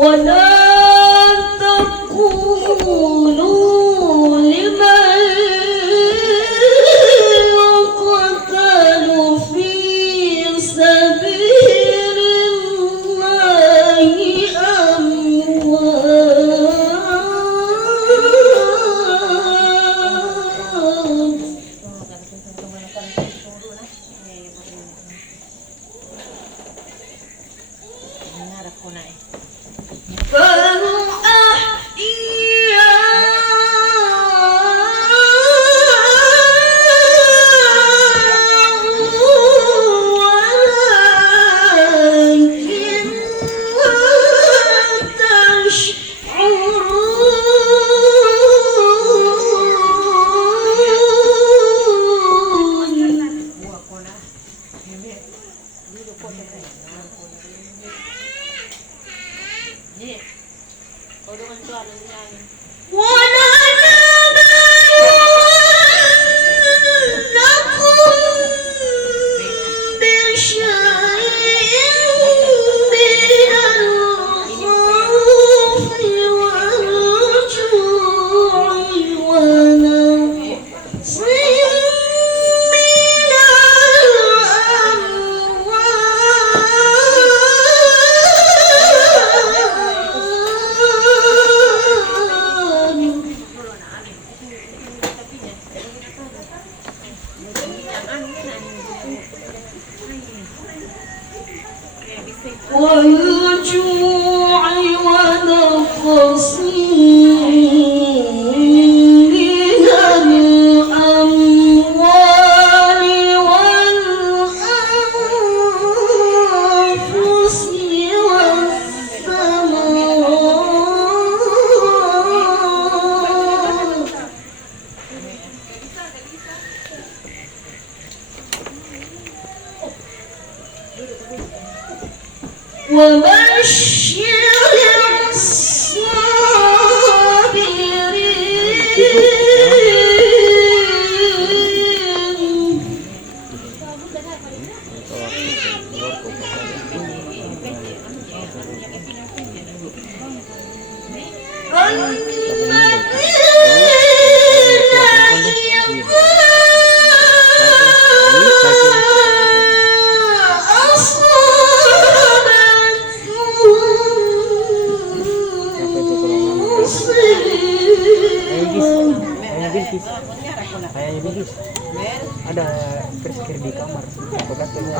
ولا تقولوا لمن يقتل في سبيل الله أموات بل والجوع ونقص من الأموال والأنفس والثمرات وبشر kayaknya bigis ada kir-kir di kamar aku katanya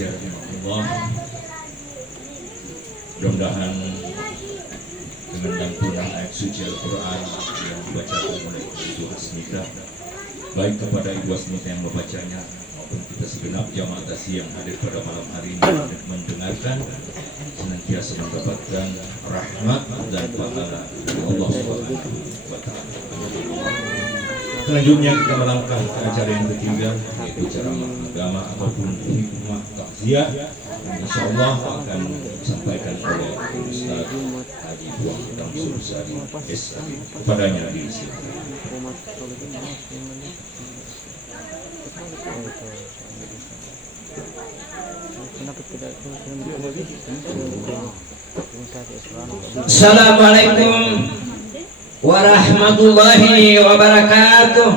Tasya rahimahullah. Mudah-mudahan dengan lantunan ayat suci Al-Quran yang dibacakan oleh Ibu Hasmita, baik kepada Ibu Hasmita yang membacanya maupun kita segenap jamaah tasya yang hadir pada malam hari ini dan mendengarkan, senantiasa mendapatkan rahmat dan pahala dari Allah Subhanahu wa Ta'ala. Selanjutnya kita melangkah ke acara yang ketiga, yaitu ceramah agama ataupun hikmah takziah yang insyaallah akan disampaikan oleh Ustaz Haji Buang Damsul Sari SAD. Kepadanya disilakan. Assalamualaikum warahmatullahi wabarakatuh.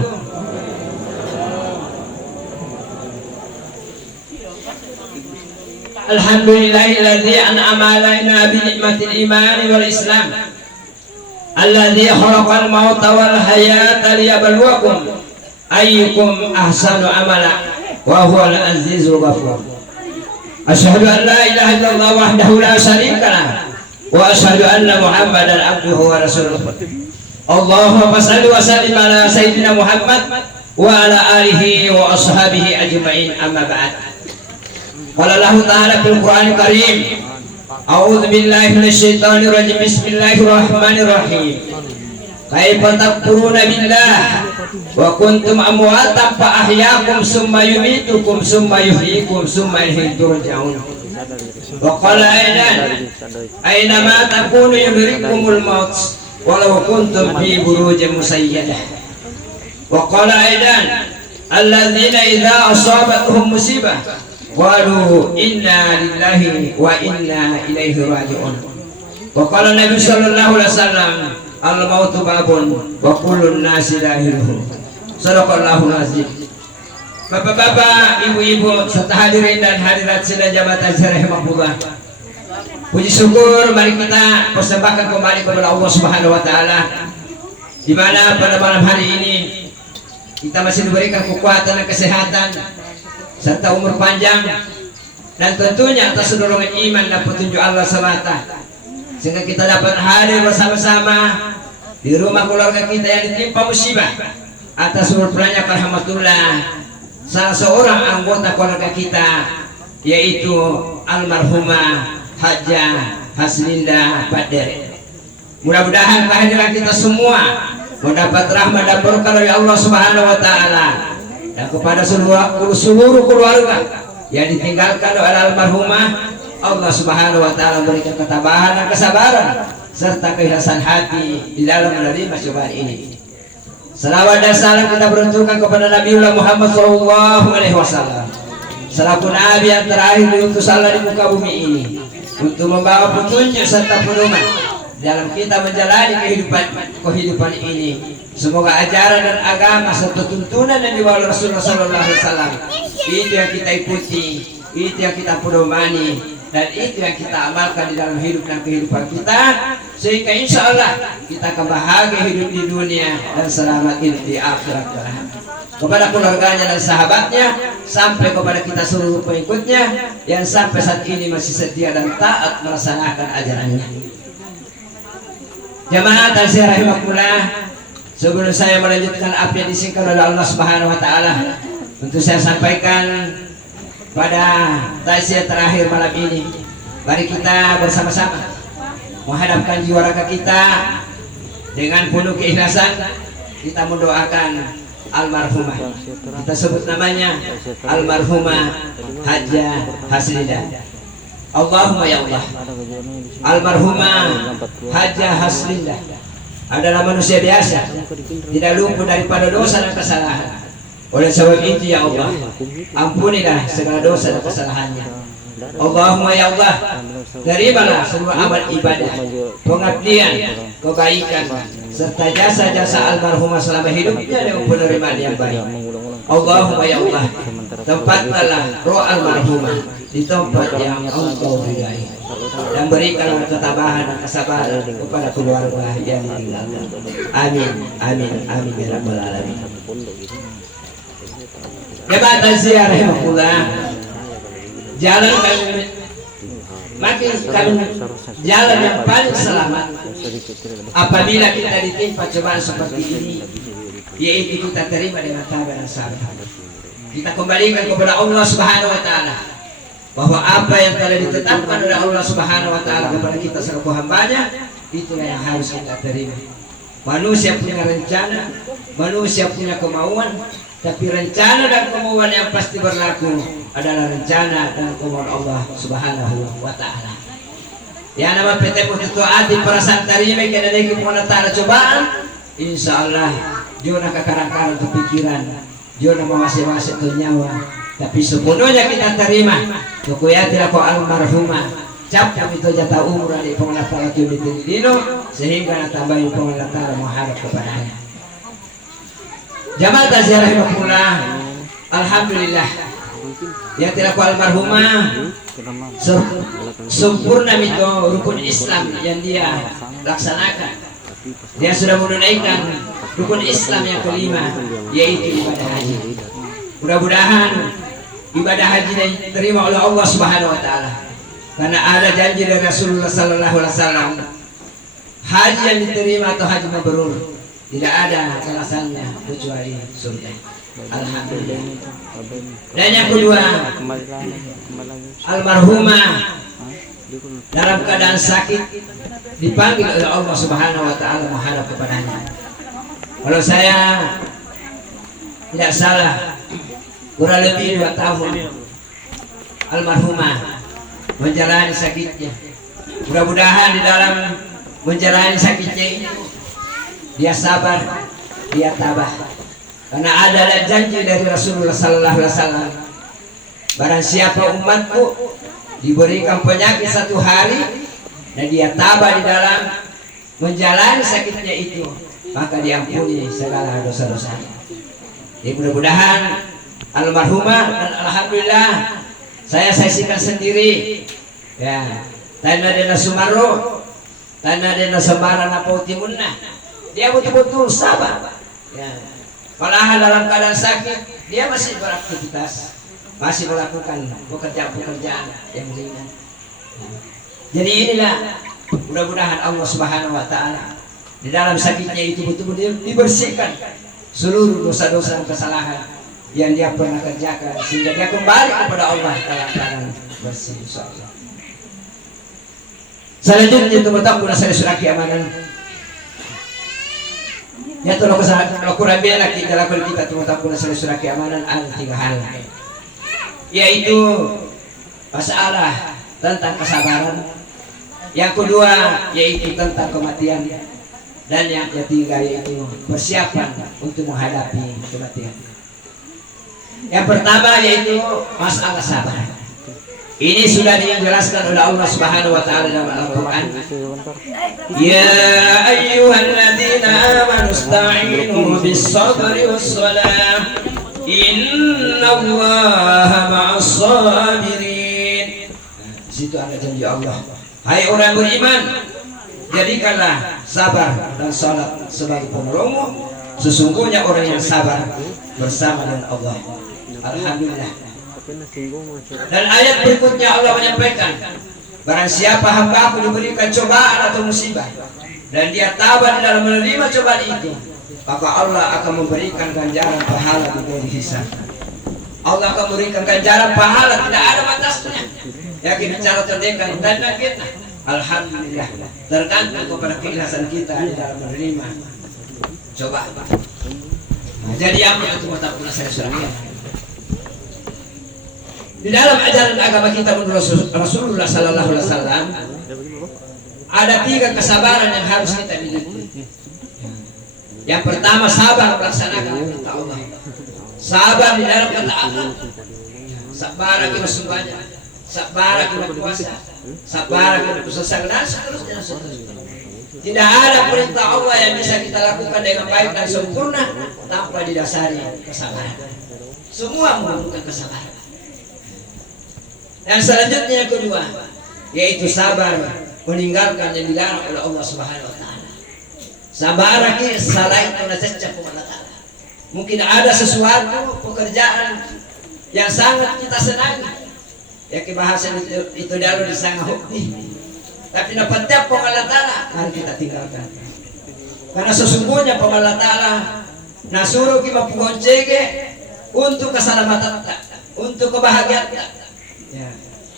Alhamdulillahilladzi an'ama alaina bi ni'matil iman wal islam, alladzi khalaqal mauta wal hayata liyabluwakum ayyukum ahsanu amala wa huwal azizul ghafur. Asyhadu an la ilaha illallah wahdahu la syarika lah wa asyhadu anna Muhammadan abduhu wa rasuluh. Allahumma shalli wa sallim ala sayyidina Muhammad wa ala alihi wa ashabihi ajma'in, amma ba'd. Qala Allah ta'ala fil Qur'anil Karim, a'udzu billahi minasy syaithanir rajim, bismillahirrahmanirrahim. Kaifa takfuruna billah wa kuntum amwatan fa ahyaakum summa yumitukum summa yuhyikum summa ilayhi turja'un. Wa qala aidan, aina ma takunu yudrikumul maut walau kuntum fi burujin musayyadah. Wa qala aidan, alladzina idza asabatuhum musibah qalu inna lillahi wa inna ilaihi raji'un. Wa qala Nabi sallallahu alaihi wasallam, al-mautu babun wa kullun nasi dahiluhu. Sadaqallahul azim. Bapak-bapak, ibu-ibu, serta hadirin dan hadirat sidang jabatan rahimahullah. Puji syukur mari kita persembahkan kembali kepada Allah Subhanahu wa taala, di mana pada malam hari ini kita masih diberikan kekuatan dan kesehatan serta umur panjang, dan tentunya atas dorongan iman dan petunjuk Allah semata, sehingga kita dapat hadir bersama-sama di rumah keluarga kita yang ditimpa musibah atas berperannya rahmatullah salah seorang anggota keluarga kita, yaitu almarhumah Hajjah Haslinda Badr. Mudah-mudahan kehadiran kita semua mendapat rahmat dan berkah dari Allah Subhanahu wa taala, dan kepada seluruh keluarga yang ditinggalkan oleh almarhumah, Allah Subhanahu wa taala berikan ketabahan dan kesabaran serta keikhlasan hati di dalam menerima cobaan ini. Salawat dan salam kita beruntukkan kepada Nabiullah Muhammad SAW, selaku nabi yang terakhir diutus Allah di muka bumi ini untuk membawa petunjuk serta pedoman dalam kita menjalani kehidupan ini. Semoga ajaran dan agama serta tuntunan yang dibawa Rasulullah SAW itu yang kita ikuti, itu yang kita pedomani, dan itu yang kita amalkan di dalam hidup dan kehidupan kita, sehingga insya Allah kita akan bahagia hidup di dunia dan selamat hidup di akhirat. Kepada keluarganya dan sahabatnya, sampai kepada kita seluruh pengikutnya yang sampai saat ini masih setia dan taat melaksanakan ajarannya. Jamaah tasya rahimakumullah, sebelum saya melanjutkan apa yang disingkat oleh Allah Subhanahu wa taala, untuk saya sampaikan pada tasya terakhir malam ini, mari kita bersama-sama menghadapkan jiwa raga kita dengan penuh keikhlasan. Kita mendoakan almarhumah, kita sebut namanya almarhumah Hajjah Haslinda. Allahumma ya Allah, almarhumah Hajjah Haslinda adalah manusia biasa, tidak luput daripada dosa dan kesalahan. Oleh sebab itu ya Allah, ampunilah segala dosa dan kesalahannya. Allahumma ya Allah, terimalah seluruh amal ibadah, pengabdian, kebaikan serta jasa-jasa almarhumah selama hidupnya dengan penerimaan yang baik. Allahumma ya Allah, tempatkanlah roh almarhumah di tempat yang Engkau ridai, dan berikanlah ketabahan dan kesabaran kepada keluarga yang ditinggalkan. Amin, amin, amin ya rabbal alamin. Jabatan ziarah rahimahullah, jalan kami makin kami jalan yang paling selamat apabila kita ditimpa cobaan seperti ini, yaitu kita terima dengan tabah dan sabar. Kita kembalikan kepada Allah Subhanahu wa taala bahwa apa yang telah ditetapkan oleh Allah Subhanahu wa taala kepada kita selaku hambanya, itulah yang harus kita terima. Manusia punya rencana, manusia punya kemauan, tapi rencana dan kemauan yang pasti berlaku adalah rencana dan kemauan Allah Subhanahu wa taala. Ya nama PT Pututuati perasaan terima kena lagi kepada taala cobaan, insyaallah jona kakarang-karang kepikiran, jona mawasi-wasi tu nyawa, tapi sepenuhnya kita terima. Tukuyati laku almarhumah cap itu jatah umur di pengelatara itu dino sehingga tambahin pengelatara mengharap kepadanya. Jamaah taziarah rahimahullah, alhamdulillah yang tidak almarhumah sempurna itu rukun Islam yang dia laksanakan. Dia sudah menunaikan rukun Islam yang kelima, yaitu ibadah haji. Mudah-mudahan ibadah haji diterima oleh Allah Subhanahu wa taala. Karena ada janji dari Rasulullah sallallahu alaihi wasallam, haji yang diterima atau haji mabrur tidak ada alasannya kecuali surga. Alhamdulillah. Dan yang kedua, almarhumah dalam keadaan sakit dipanggil oleh Allah Subhanahu wa taala menghadap kepadanya. Kalau saya tidak salah, kurang lebih 2 tahun almarhumah menjalani sakitnya. Mudah-mudahan di dalam menjalani sakitnya itu dia sabar, dia tabah. Karena ada janji dari Rasulullah sallallahu alaihi wasallam, barang siapa umatku diberikan penyakit 1 hari dan dia tabah di dalam menjalani sakitnya itu, maka diampuni segala dosa-dosanya. Jadi mudah-mudahan almarhumah, dan alhamdulillah saya saksikan sendiri ya, tanah dena Sumarro, tanah dena Sembaran Napau Timunna, dia betul-betul sabar ya. Malahan dalam keadaan sakit dia masih beraktivitas, masih melakukan pekerjaan-pekerjaan yang ringan. Jadi inilah mudah-mudahan Allah Subhanahu wa taala di dalam sakitnya itu betul-betul dibersihkan seluruh dosa-dosa dan kesalahan yang dia pernah kerjakan, sehingga dia kembali kepada Allah dalam keadaan bersih insyaallah. Selanjutnya teman-teman kuna saya surah keamanan. Ya tolong kurang biar dalam kita teman-teman kuna saya surah keamanan ada 3 hal. Yaitu masalah tentang kesabaran. Yang kedua yaitu tentang kematian, dan yang ketiga yaitu persiapan untuk menghadapi kematian. Yang pertama yaitu masalah sabar. Ini sudah dijelaskan oleh Allah Subhanahu wa taala dalam Al-Qur'an. Ya ayyuhalladzina amanu ista'inu bis-sabri was-salah. Innallaha ma'as-sabirin. Di situ ada janji Allah. Hai orang beriman, jadikanlah sabar dan salat sebagai penolongmu. Sesungguhnya orang yang sabar bersama dengan Allah. Alhamdulillah. Dan ayat berikutnya Allah menyampaikan, barang siapa hamba aku diberikan cobaan atau musibah dan dia tabah di dalam menerima cobaan itu, maka Allah akan memberikan ganjaran pahala bighairi hisab. Allah akan memberikan ganjaran pahala tidak ada batasnya. Yakin bicara terdekat dan kita, alhamdulillah, tergantung kepada keikhlasan kita di dalam menerima cobaan. Nah, jadi apa itu mata pula saya surahkan. Di dalam ajaran agama kita menurut Rasulullah sallallahu alaihi wasallam ada 3 kesabaran yang harus kita miliki. Yang pertama sabar melaksanakan perintah Allah. Sabar di dalam ketaatan. Sabar kita sembahnya. Sabar kita puasa. Sabar kita puasa dan seterusnya. Tidak ada perintah Allah yang bisa kita lakukan dengan baik dan sempurna tanpa didasari kesabaran. Semua membutuhkan kesabaran. Dan selanjutnya yang kedua yaitu sabar meninggalkan yang dilarang oleh Allah Subhanahu wa taala. Sabar lagi salah itu nasecap Allah taala. Mungkin ada sesuatu pekerjaan yang sangat kita senangi, Ya kebahasa itu dalam disangka hukmi. Tapi napatya po Allah Ta'ala, mari kita tinggalkan. Karena sesungguhnya po Allah Ta'ala nasuruh kita pugoncege untuk keselamatan kita, untuk kebahagiaan kita. Ya.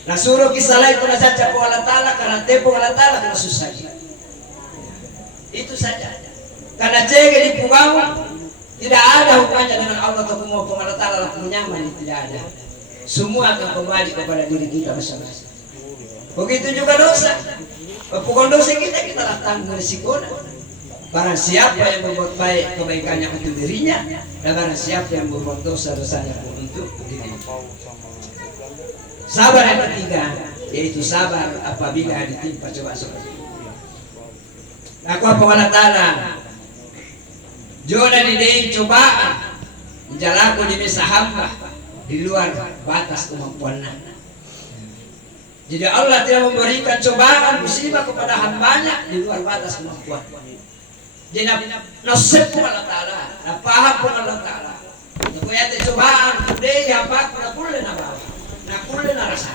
Nasuruh kisalai kuna saja po Allah Ta'ala karena tepo Allah Ta'ala kena susah. Ya. Itu saja. Karena jege di pugau tidak ada hubungannya dengan Allah atau mau Allah Ta'ala nyaman, tidak ada. Semua akan kembali kepada diri kita masing-masing. Begitu juga dosa. Pokok dosa kita lah tanggung risiko. Barang siapa yang berbuat baik kebaikannya untuk dirinya, dan barang siapa yang berbuat dosa dosanya untuk dirinya. Sabar yang ketiga, yaitu sabar apabila ditimpa cobaan seperti itu. Aku apa Allah Ta'ala Jodoh di cobaan menjalaku di misa hamba di luar batas kemampuannya. Jadi Allah tidak memberikan cobaan musibah kepada hambanya di luar batas kemampuan. Jadi nasib Allah Ta'ala, paham Allah Ta'ala. Kaya te cobaan, kude hamba kuna kulle na bawa, na kulle na rasa.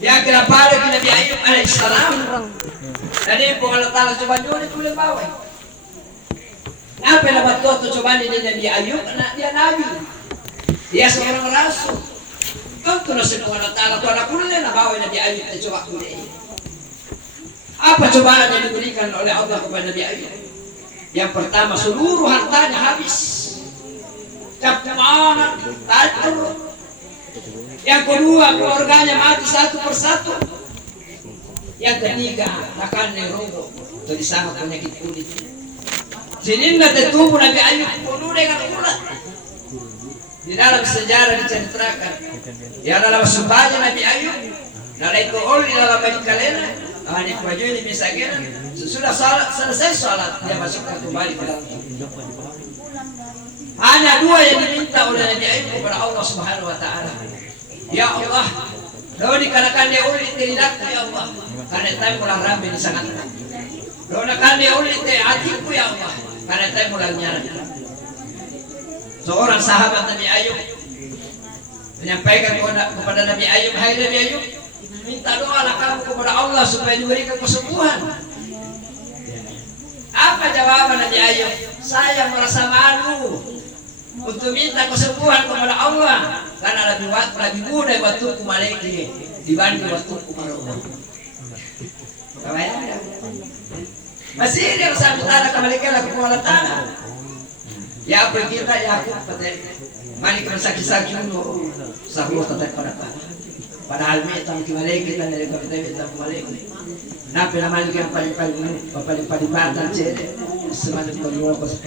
Ya kira pada Nabi Ayub alaihissalam. Tadi Allah Ta'ala coba juri kulle bawa. Apa yang dapat tuh cobaan ini Nabi Ayub? Dia Nabi, dia seorang rasul. Tentu nasib Allah Ta'ala tuh anak kulle na bawa Nabi Ayub coba kulle. Apa cobaan yang diberikan oleh Allah kepada Nabi Ayub? Yang pertama, seluruh hartanya habis, capcaman, tajur. Yang kedua, keluarganya mati satu persatu. Yang ketiga, makan nerogo, jadi sangat penyakit kulit. Sini nggak tubuh Nabi Ayub penuh dengan ulat. Di dalam sejarah diceritakan, ya dalam sumpahnya Nabi Ayub, dalam itu di dalam baju kalena. Di baju ini misalnya sudah selesai sholat dia masukkan kembali ke dalam tubuh. Hanya dua yang diminta oleh Nabi Ayub kepada Allah Subhanahu Wa Taala. Ya Allah, kalau dikatakan dia ulit lidahku ya Allah, karena saya pulang ramai di sangat. Kalau dikatakan dia ulit hatiku ya Allah, karena saya pulang nyala. Seorang sahabat Nabi Ayub menyampaikan kepada Nabi Ayub, hai Nabi Ayub, minta doalah kamu kepada Allah supaya diberikan kesembuhan. Apa jawaban Nabi Ayub? Saya merasa malu untuk minta kesembuhan kepada Allah karena lebih mudah waktuku malaikat dibanding waktuku marah. Masih dia bersama tanah kembalikan lagi kepada tanah. Ya apa kita ya aku malik sakit-sakit dulu sabuk tetap pada tanah. Padahal kita kembali kita dari kita kembali. Nabi naman yang paling cede semacam keluar kos.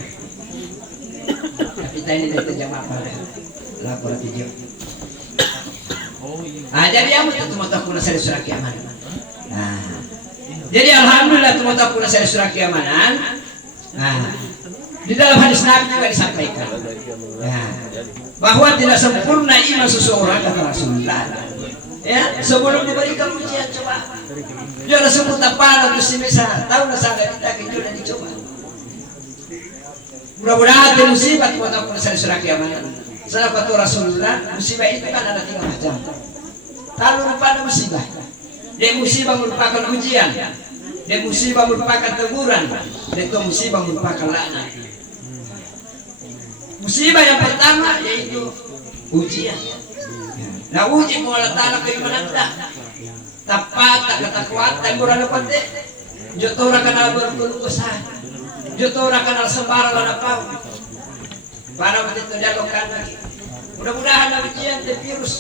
Kita ini dari jamaah apa? Lapor video. Jadi yang itu mata puna saya surah kiamat. Jadi alhamdulillah itu mata puna saya surah kiamanan. Di dalam hadis Nabi juga disampaikan bahwa tidak sempurna iman seseorang kata Rasulullah. Ya, sebelum diberikan ujian coba. Jangan sebut apa untuk si misal. Tahu nak sangat kita kejuan dicoba. Mudah-mudahan ada musibah buat aku di surah kiamat. Salah satu Rasulullah, musibah itu kan ada 3 macam. Kalau pada musibah, dia musibah merupakan ujian, dia musibah merupakan teguran, dia musibah merupakan laknat. Musibah yang pertama yaitu ujian. Nah uji Allah Ta'ala keimanan tak tapat, tak ketakuatan, murah dapat deh jotora kanal berkelukusan jotora kanal sembarang dan apa para begitu dialogkan lagi mudah-mudahan ujian dan virus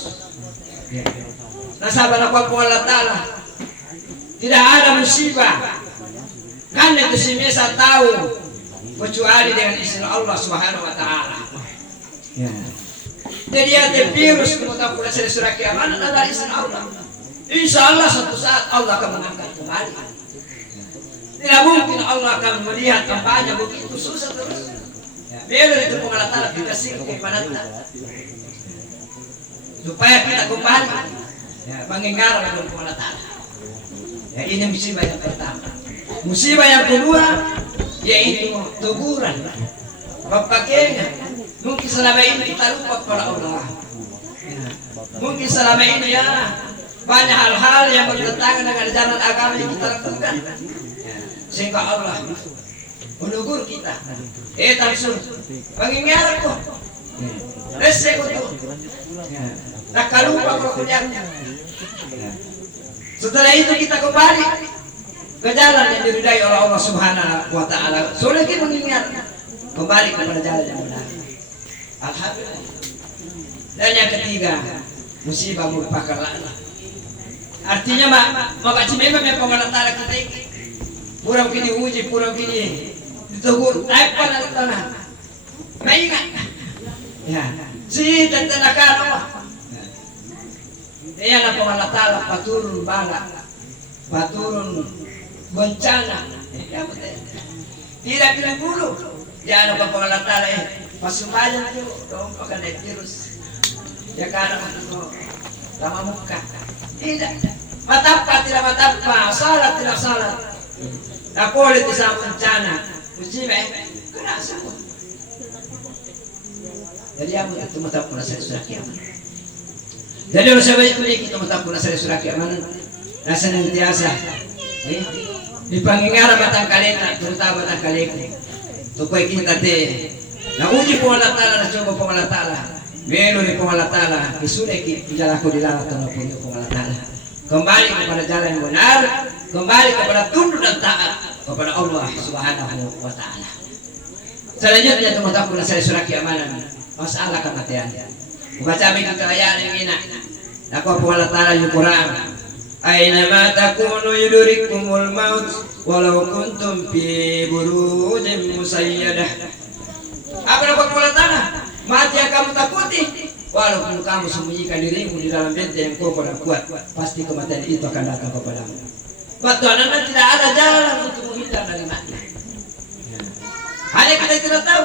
nasabah apa Allah Ta'ala tidak ada musibah kan itu si Mesa tahu kecuali dengan izin Allah Subhanahu Wa Ta'ala. Jadi ada virus kemudian pula dari surah kiamat adalah izin Allah. Insya Allah suatu saat Allah akan mengangkat kembali. Tidak mungkin Allah akan melihat kampanye begitu susah terus. Biar itu pengalat kita sih keimanan supaya kita kembali mengingat dengan pengalat. Ya ini musibah yang pertama. Musibah yang kedua yaitu teguran. Bapaknya mungkin selama ini kita lupa kepada Allah. Mungkin selama ini ya banyak hal-hal yang bertentangan dengan jalan agama yang kita lakukan. Sehingga Allah menegur kita. Tansur, mengingat aku. Resek itu. Nak lupa kalau kuliahnya. Setelah itu kita kembali ke jalan yang diridai oleh Allah Subhanahu wa Ta'ala. Sudah kita mengingat kembali kepada jalan yang benar. Alhamdulillah. Dan yang ketiga, musibah merupakan laknat. Artinya mak memang yang pengalatara kita ini. Purau kini uji, purau kini ditegur, naik pada tanah. Mengingat, ya, si tentanakan Allah. Dia nak pengalatara paturun bala, paturun bencana. Ya betul. Tidak pilih bulu. Dia nak pengalatara pasumayan tu, dong akan naik virus. Ya karena itu lama muka. Tidak. Matapa tidak matapa, salat tidak salat. Tak boleh bisa bencana. Musibah kena semua. Jadi aku itu matapa pula saya sudah kiamat. Jadi harus saya banyak ini kita matapa pula saya sudah kiamat. Nah senantiasa dipanggil batang kalena, terutama batang kalena. Supaya kita na uji pengalatala na coba pengalatala. Meron ni pengalatala, isudah kita aku dilalat na punya pengalatala. Kembali kepada jalan yang benar, kembali kepada tunduk dan taat kepada Allah Subhanahu wa Ta'ala. Selanjutnya teman-teman saya surah keamanan masalah kematian. Baca kita ayat yang ini. Aku pengalatala yang Quran. Aina ma takunu yudrikumul maut walau kuntum fi burujin musayyadah. Apa nama pengalatala? Mati yang kamu takuti, walaupun kamu sembunyikan dirimu di dalam benteng yang kokoh dan kuat, pasti kematian itu akan datang kepadamu. Waktu anak tidak ada jalan untuk menghindar dari mati. Hanya kita tidak tahu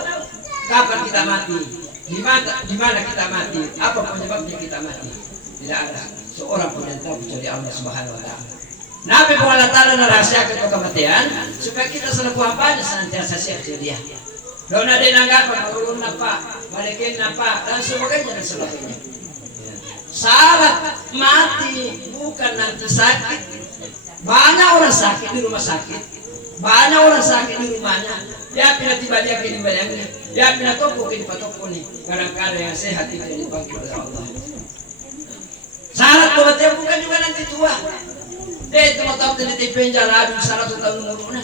kapan kita mati, di mana kita mati, apa penyebabnya kita mati. Tidak ada seorang pun yang tahu kecuali Allah Subhanahu wa Ta'ala. Nabi pengalatala merahasiakan kematian supaya kita selalu hambanya senantiasa siap sedia. Doa ada nanggapan, ulun napa, balikin napa, dan sebagainya dan sebagainya. Syarat mati bukan nanti sakit. Banyak orang sakit di rumah sakit, banyak orang sakit di rumahnya. Ya pina tiba dia kini bayangnya, ya pina toko kini patoko nih. Kadang-kadang yang sehat tidak dipanggil oleh Allah. Syarat kematian bukan juga nanti tua. Dia itu mau tahu tadi penjara 100 tahun umurnya,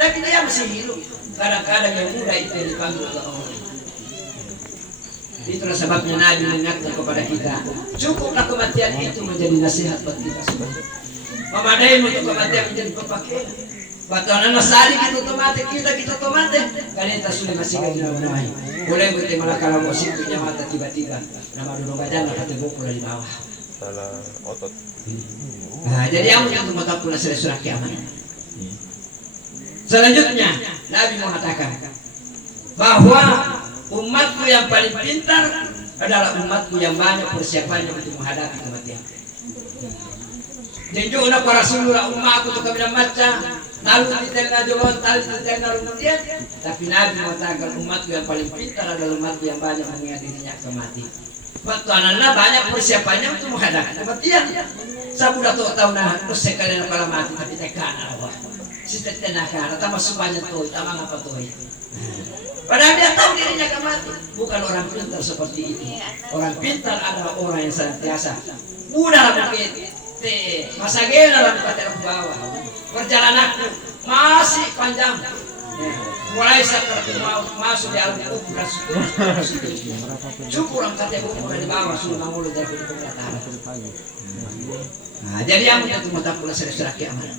tapi dia masih hidup. Kadang-kadang yang muda itu yang dipanggil oleh Allah. Itulah sebabnya Nabi mengingatkan kepada kita, cukuplah kematian itu menjadi nasihat buat kita semua. Memadai untuk kematian menjadi pemakaian. Batuan nasari kita otomatis kita otomatis. Kanita sudah masih kaya namai. Boleh kita malah kalau musik punya mata tiba-tiba nama dulu badan nak kata bukul di bawah. Salah otot. Nah, jadi yang untuk mata pula surah kiamat. Selanjutnya Nabi mengatakan bahwa umatku yang paling pintar adalah umatku yang banyak persiapannya untuk menghadapi kematian. Junjukna para Rasulullah umatku tu kami maca lalu ditenga jolon lalu ditenga kemudian, tapi Nabi mengatakan umatku yang paling pintar adalah umatku yang banyak mengingat dirinya kematian. Waktu anak banyak persiapannya untuk menghadapi kematian. Saya sudah tahu nah terus sekali nak kalau mati tapi tekan Allah. Sistem tenaga, atau masuknya tuh, tak mengapa tuh. Padahal dia tahu dirinya akan mati. Bukan orang pintar seperti itu. Orang pintar adalah orang yang senantiasa udah bukit, masa gila dalam kata bawah. Perjalananku masih panjang. Mulai saat masuk di alam kubur, cukup orang kata kubur di bawah sudah mulu dari pemerintahan. Nah, jadi yang itu mata pula sudah kiamat.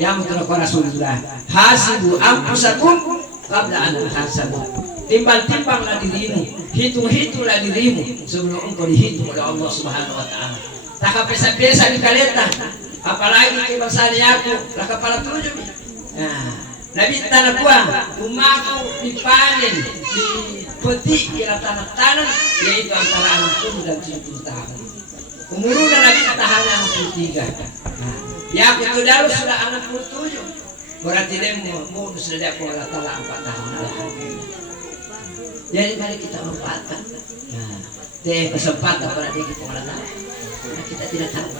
Yang untuk Rasulullah hasibu anfusakum qabla an hasabu. Timbang-timbanglah dirimu, hitung-hitunglah dirimu sebelum engkau dihitung oleh Allah Subhanahu wa Ta'ala. Tak kapesa-pesa di kaleta, apalagi kebangsaan aku, lah kepala tujuh. Nah, Nabi tanah buang, umatku dipanen, dipetik kira tanah-tanah, yaitu antara 60 dan 70 tahun. Umurnya Nabi tahannya 63. Ya aku dulu sudah 67. Berarti dia mau sudah aku Allah Ta'ala 4 tahun. Alhamdulillah. Jadi mari kita manfaatkan. Nah, kesempatan pada diri pengelola. Karena kita tidak tahu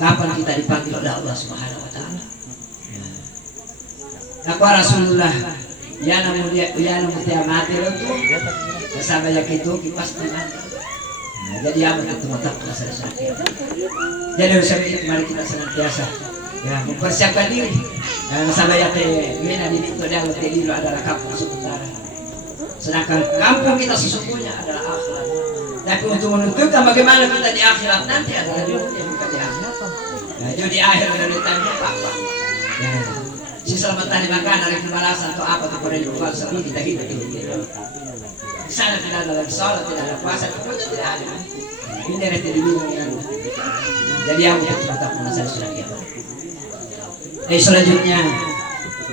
kapan kita dipanggil oleh Allah Subhanahu Wa Taala. Aku Rasulullah, ya namun dia mati itu, bersama yang itu pasti mati. Jadi amat itu tetap selesai. Jadi itu mari kita senantiasa ya mempersiapkan diri. Sama yang mina di itu adalah diri adalah kampung sementara. Sedangkan kampung kita sesungguhnya adalah akhirat. Tapi untuk menentukan bagaimana kita di akhirat nanti adalah di dunia bukan di akhirat. Nah, jadi di akhir dari tanya apa? Ya, si selamat tadi makan dari pembalasan atau apa kepada yang falsa ini kita hidup di dunia. Di sana tidak ada lagi sholat, tidak ada puasa, tidak ada. Ini dari dunia. Jadi yang kita tetap merasa sudah kita. Selanjutnya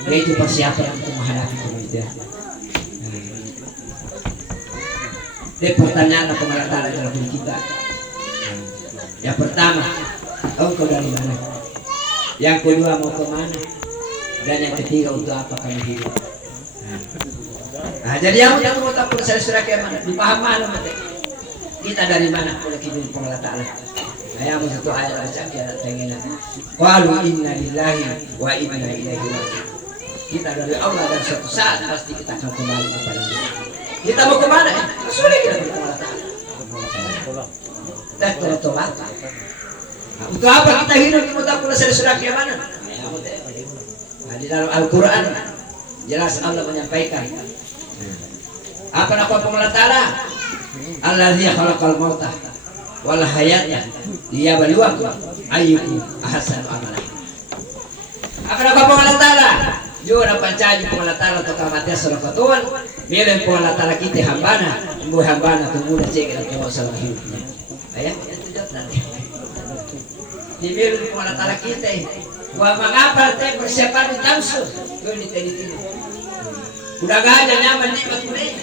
yaitu persiapan untuk menghadapi kemudian. Pertanyaan apa mengatakan dalam diri kita? Yang pertama, engkau dari mana? Yang kedua, mau ke mana? Dan yang ketiga, untuk apa kami hidup? Nah, jadi yang mau tahu saya sudah ke mana? Dipaham mana mati? Kita dari mana? Oleh hidup pengelola Ta'ala. Saya mau satu ayat baca kita tengenan. Qalu inna lillahi wa inna ilaihi raji'un. Kita dari Allah dan suatu saat pasti kita akan kembali kepada Allah. Kita mau kemana? Sudah kita bertobat. Dan bertobat. Untuk apa kita hidup di muka pula sudah ke mana? Di dalam Al-Quran jelas Allah menyampaikan. Apa nama pengelola Ta'ala? Allazi khalaqal mauta wal hayata liyabluwakum ayyukum ahsanu amala. Apa nama pengelola Ta'ala? Jura pancaji pengelola Ta'ala atau kamatnya salah ketuan. Biar pengelola Ta'ala kita hambana, mbu hambana tunggu dan cek dan tunggu salah hidupnya. Ayah, itu jatuh. Di biar pengelola Ta'ala kita. Wah mengapa teh persiapan di tamsu? Tuh di tadi. Udah gak ada nyaman nikmat mulai.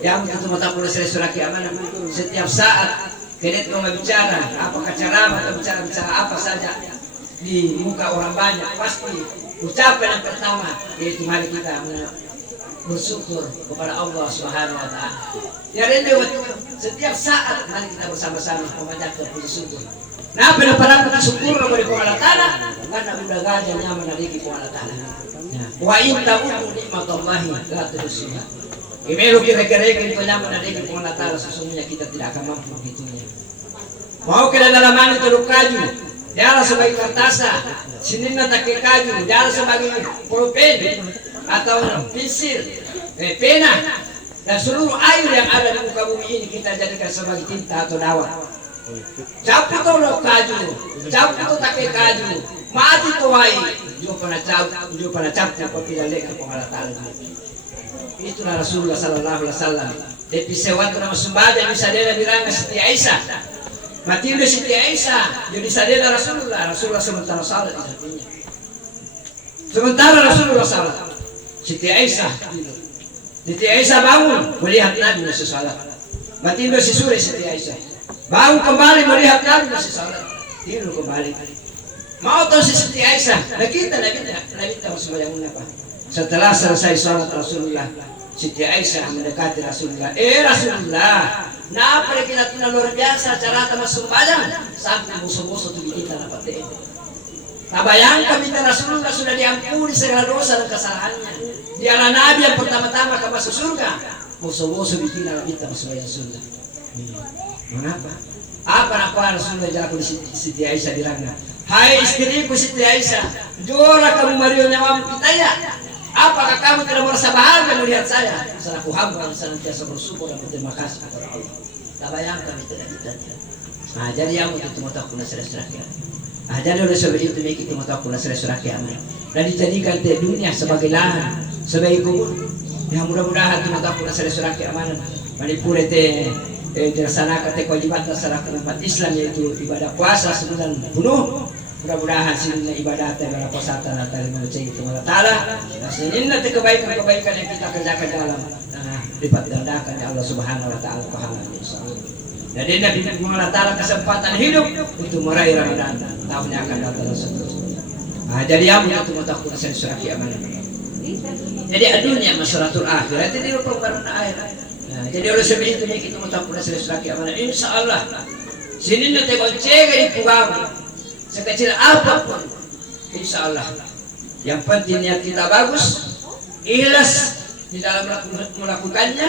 Yang itu mata pula surah kiamat. Setiap saat kedet mau bicara, apakah ceramah atau bicara apa saja di muka orang banyak pasti ucapan yang pertama yaitu mari kita bersyukur kepada Allah Subhanahu Wa Taala. Ya rindu setiap saat mari kita bersama-sama memanjatkan puji syukur. Nah, pada kita syukur kepada Allah Taala karena udah gajah nyaman dari Allah Taala. Wa in ta'udu nikmatallahi la tuhsuha. Imelu kira-kira itu nyaman dari Allah Taala sesungguhnya kita tidak akan mampu menghitungnya. Mau kita dalam mana itu kaju, dia sebagai kertasa, sinina tak kaju, dia sebagai pulpen atau pensil, pena dan seluruh air yang ada di muka bumi ini kita jadikan sebagai tinta atau dawa. Capu tu lo kaju, capu tu tak kaju, mati tu wai, juga pada capu apabila leka pengalat Allah. Itulah Rasulullah Sallallahu Alaihi Wasallam. Depi sewatu nama sembada bisa dia diranga Siti Aisyah. Mati udah Siti Aisyah, jadi sadar Rasulullah sementara salat di sampingnya. Sementara Rasulullah salat, Siti Aisyah bangun melihat Nabi masih salat. Mati udah sisure Siti Aisyah. Bangun kembali melihat Nabi masih salat. Tidur kembali. Mau tahu si Siti Aisyah, Nabi kita masih banyak apa? Setelah selesai salat Rasulullah, Siti Aisyah mendekati Rasulullah. Rasulullah, kenapa kita tuna luar biasa cara masuk padang sampai musuh-musuh tuh kita dapat ini. Nah bayangkan kita Rasulullah sudah diampuni segala dosa dan kesalahannya. Dialah Nabi yang pertama-tama akan masuk surga. Musuh-musuh kita masuk surga. Mengapa? Apa nak Rasulullah jalan di Siti Aisyah dirangga? Hai istriku Siti Aisyah, jora kamu Mario nyawamu kita ya. Apakah kamu tidak merasa bahagia melihat saya? Selaku hamba yang senantiasa bersyukur dan berterima kasih kepada Allah. Tak bayangkan itu dan kita. Nah jadi yang itu mau tahu kuna serah kiamat. Nah jadi oleh sebab itu kita mau tahu kuna serah kiamat. Dan dijadikan di dunia sebagai lahan, sebagai kubur. Yang mudah-mudahan kita mau tahu kuna serah kiamat. Manipure dilaksanakan kewajiban masyarakat umat Islam yaitu ibadah puasa sebulan penuh. Mudah-mudahan sinina ibadah dan puasa tanah tali mengucai itu Allah Ta'ala. Sinina kebaikan-kebaikan yang kita kerjakan dalam lipat gandakan ya Allah Subhanahu Wa Ta'ala pahalanya insyaallah. Dan Nabi Allah Ta'ala kesempatan hidup untuk meraih Ramadan tahun yang akan datang dan seterusnya. Nah, jadi yang itu mutakhun surah kiamat. Jadi dunia masyaratul akhirat itu pembaruan akhirat. Nah, jadi oleh sebab itu kita mutapun selesai amanah. Insya Allah sini nanti kau cek di pulau sekecil apapun, insya Allah. Yang penting niat kita bagus, ikhlas di dalam melakukannya,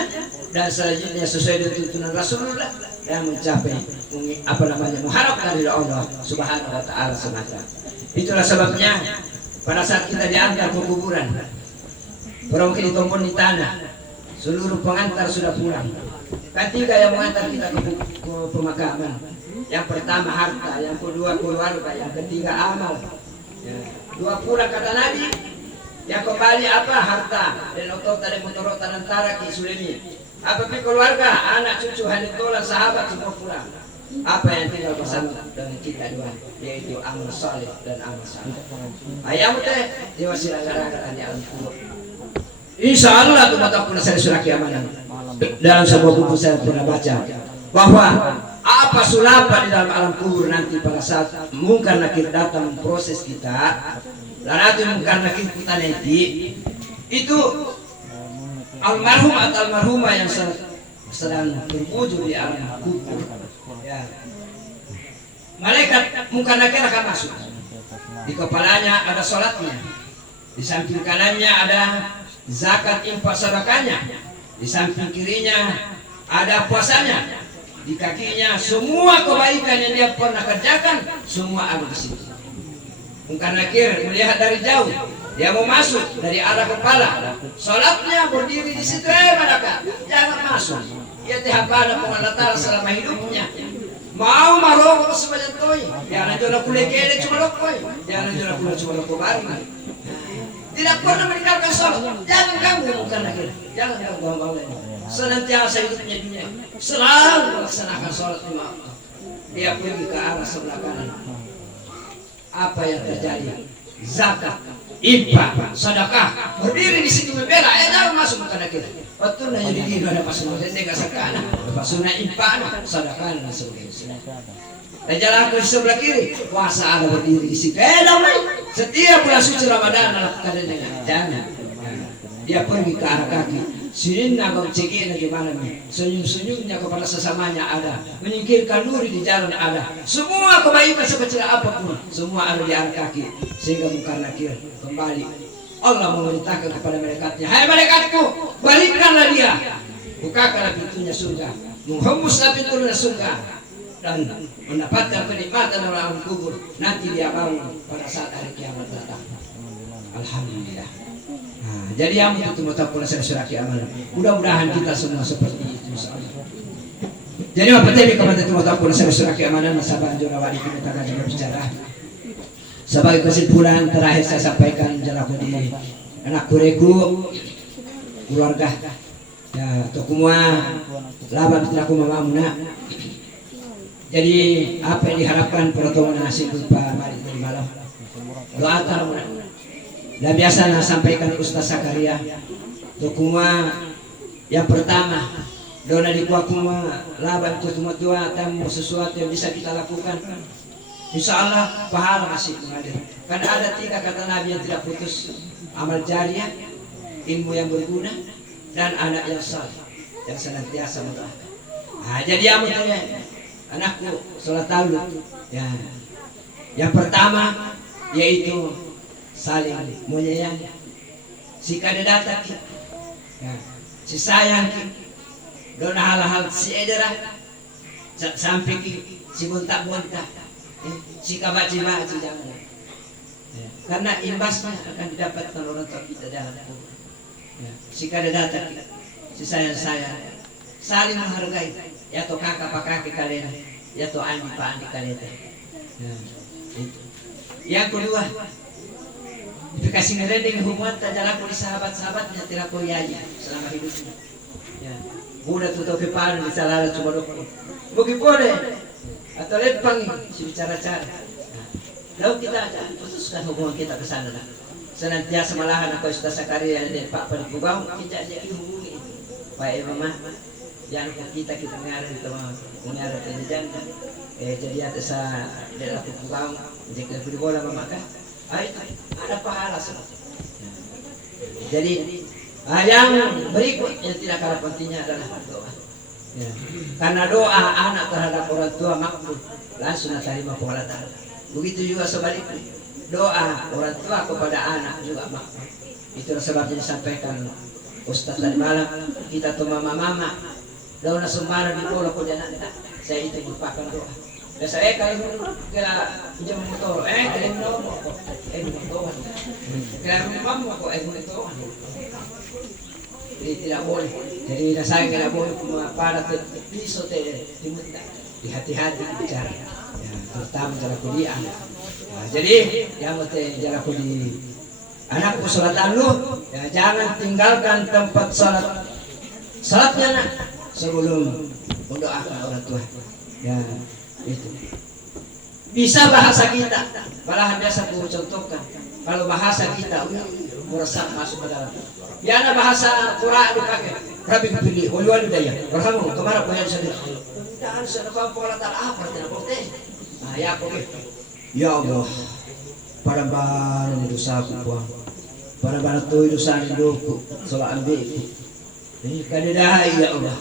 dan selanjutnya sesuai dengan tuntunan Rasulullah dan mencapai mengharap dari Allah Subhanahu Wa Taala semata. Itulah sebabnya pada saat kita diantar ke kuburan, orang kita ditumpun di tanah, seluruh pengantar sudah pulang. Ketiga yang mengantar kita ke pemakaman. Yang pertama harta, yang kedua keluarga, yang ketiga amal. Ya. Dua pulang kata Nabi, yang kembali apa? Harta dan otota dan motorota antara kisulemi. Apabila keluarga, anak cucu, hanitola, sahabat semua pulang. Apa yang tinggal bersama dengan kita dua, yaitu amal saleh dan amal saleh. Ayam teh diwasil agar-agar di alam kubur. Insya Allah tu mata pun saya surah kiamat. Dalam sebuah buku saya pernah baca bahwa apa sulapa di dalam alam kubur nanti pada saat mungkar nakir datang memproses kita, dan nanti mungkar nakir kita nanti itu almarhum atau almarhumah yang sedang berwujud di alam kubur. Ya. Malaikat mungkar nakir akan masuk. Di kepalanya ada sholatnya, di samping kanannya ada zakat infak sedekahnya, di samping kirinya ada puasanya, di kakinya semua kebaikan yang dia pernah kerjakan semua ada di situ. Mungkar nakir melihat dari jauh, dia mau masuk dari arah kepala, sholatnya berdiri di situ, malaikat jangan masuk. Ia tidak pada pengalatara selama hidupnya. Mau maroko sebanyak toy, jangan jual kulekele cuma lokoi, jangan jual kule cuma lokobari. Tidak pernah meninggalkan sholat. Jangan ganggu mungkar nakir, jangan ganggu hamba. Senantiasa hidupnya dunia selalu melaksanakan sholat lima waktu. Dia pergi ke arah sebelah kanan. Apa yang terjadi? Zakat, infak, sedekah, berdiri di situ membela. Jangan masuk mungkar nakir. Betul nanya di kiri ada pasukan tenda sakana, pasukan infak, sedekah dan sebagainya. Dan jalan ke sebelah kiri, puasa ada berdiri di situ. Damai. Setiap bulan suci Ramadan lakukan dengan jangan. Dia pergi ke arah kaki. Sini nagong cekin di mana nih? Senyum-senyumnya kepada sesamanya ada. Menyingkirkan duri di jalan ada. Semua kebaikan sekecil apapun, semua ada di arah kaki. Sehingga mungkar nakir kembali. Allah memerintahkan kepada malaikatnya, hai malaikatku, balikkanlah dia, bukakanlah pintunya surga, menghembuslah pintunya surga, dan mendapatkan kenikmatan dalam alam kubur. Nanti dia bangun pada saat hari kiamat datang. Alhamdulillah. Nah, jadi yang itu mutapun surah kiamat. Mudah-mudahan kita semua seperti itu. Jadi apa tadi kepada itu mutapun surah kiamat dan sahabat Jorawadi kita akan berbicara. Sebagai kesimpulan terakhir saya sampaikan jalaku di anak kureku keluarga ya tokumua laban tidak mamamuna. Jadi apa yang diharapkan pertemuan nasi berupa mari dari malam doa taruna. Dan biasa sampaikan Ustaz Sakaria tokumua yang pertama dona di kuakuma laban tokumua doa tamu sesuatu yang bisa kita lakukan. Insya Allah pahala masih mengalir. Karena ada 3 kata Nabi yang tidak putus, amal jariah, ilmu yang berguna, dan anak yang saleh yang senantiasa mendoakan. Nah, jadi amalnya anakku sholat tahajud. Ya. Yang pertama yaitu saling menyayangi. Si kada datang, ya. Si sayang, dona hal-hal si edera, sampai si bontak-bontak. Si kabaci-baci jangan. Ya. Karena imbasnya akan didapatkan orang tua kita dalam kubur. Ya. Si kada datang, si sayang-sayang, saling menghargai. Ya to kakak pak kakek kalian, ya to andi pak andi kalian. Ya. Itu. Yang kedua, dikasih ngerendeng hubungan tajalaku di sahabat-sahabatnya tidak kau yaya selama hidupnya. Ya. Mudah tutup kepalan bisa lalat cuma dokter. Bagi boleh. Atau lepang si bicara-cara. Lalu kita putuskan hubungan kita ke sana. Senantiasa malahan aku Ustaz Sakaria dan Pak Padikubang kita jadi hubungi. Pak Mama, jangan kita mengarah itu mengarah ke janda. Jadi atas daerah Padikubang jika bola mama kan. Ada pahala semua. Jadi Yang berikut yang tidak kalah pentingnya adalah doa. Ya. Karena doa anak terhadap orang tua makbul, langsung terima Allah Ta'ala. Begitu juga sebaliknya, doa orang tua kepada anak juga makbul. Itulah sebabnya disampaikan Ustaz tadi malam, kita tuh mama-mama daun sembara di bola ko dyan saya itu lupakan doa. Dan saya kalau kaya jam motor, kaya mo ko, motor. Kaya mo ko, motor. Jadi tidak boleh. Jadi saya tidak boleh para piso diminta. Hati-hati bicara. Ya, terutama dalam kuliah. Ya, jadi yang penting dalam kuliah. Anakku salatan lu, ya, jangan tinggalkan tempat salat. Salatnya nak sebelum mendoakan orang tua. Ya, itu. Bisa bahasa kita, malahan biasa aku contohkan. Kalau bahasa kita meresap masuk ke dalam. Ya, ada bahasa Quran dipakai. Rabbi pilih, wali daya. Berhamu kemana kau yang sedih? Dan sedekah pola tak apa tidak boleh. Nah, ya aku. Ya Allah, para baru dosaku puang. Para baru tu dosa hidupku, soal ambil. Ini kadang ya Allah.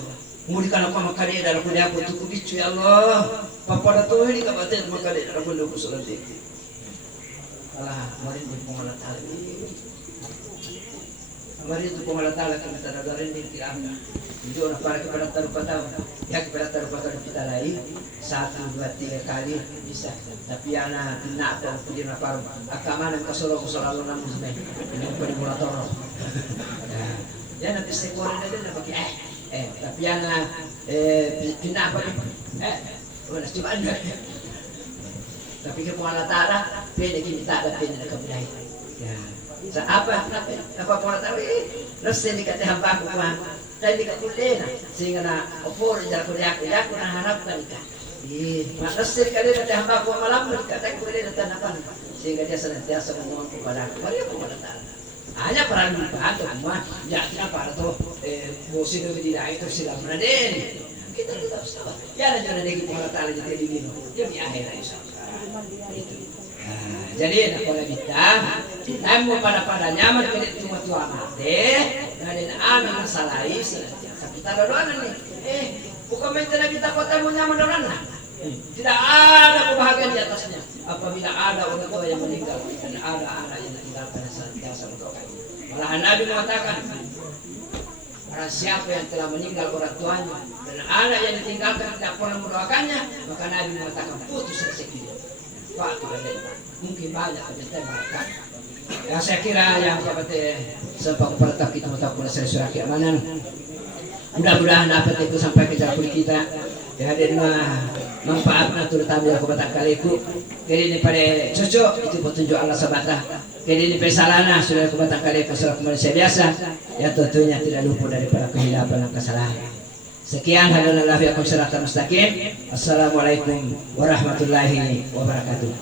Murikan aku makanya dalam kuliah aku tu kubicu ya Allah. Papa tu ini kabatin makanya dalam kuliah aku soal ambil. Allah, mari berpengalat hal. Mari itu pengalat kita nadarin di kiranya. Itu orang para kepada taruh ya kepada taruh kita lain 1, 2, 3 kali bisa. Tapi anak nak apa punya apa agama yang kesolo selalu namun sebenarnya ini pada mulator. Ya nanti sekolah ada nak pakai tapi anak pindah apa mana coba anda. Tapi ke pengalat Allah beda kita ada beda kebudayaan. Ya. Sa apa pula tahu nasi dikati hamba aku kuah dan dikati lena sehingga na opor jarak kuliah aku na harapkan ka nasi dikati hamba aku malam dikati kuliah dan apa sehingga dia senantiasa memohon kepada aku mari aku mendatang hanya peran bantu semua ya para tuh musim itu tidak itu sudah beraden kita tetap sabar ya ada jodoh lagi pengalat jadi begini demi akhir itu. Jadi nak pola kita, namun pada nyaman kita cuma tua mati, dan amin masalahi senantiasa kita doa nih. Bukan mencari kita kota nyaman doa tidak ada kebahagiaan di atasnya. Apabila ada orang tua yang meninggal dan ada anak yang meninggalkan senantiasa mendoakan. Malahan Nabi mengatakan, barang siapa yang telah meninggal orang tuanya dan anak yang ditinggalkan tidak pernah mendoakannya, maka Nabi mengatakan putus rezeki. Mungkin banyak kebetulan mereka. Ya saya kira yang seperti sempat pertak kita mengetahui surat keamanan. Mudah-mudahan apa itu sampai ke jalan kita. Ya dan manfaatnya terutama yang kebetulan kaliku. Kali ini pada cocok itu petunjuk Allah sabata. Kali ini pesalana sudah kebetulan kaliku selaku manusia biasa. Ya tentunya tidak luput daripada kehilapan dan kesalahan. Sekian hadirin yang mustaqim. Assalamualaikum warahmatullahi wabarakatuh.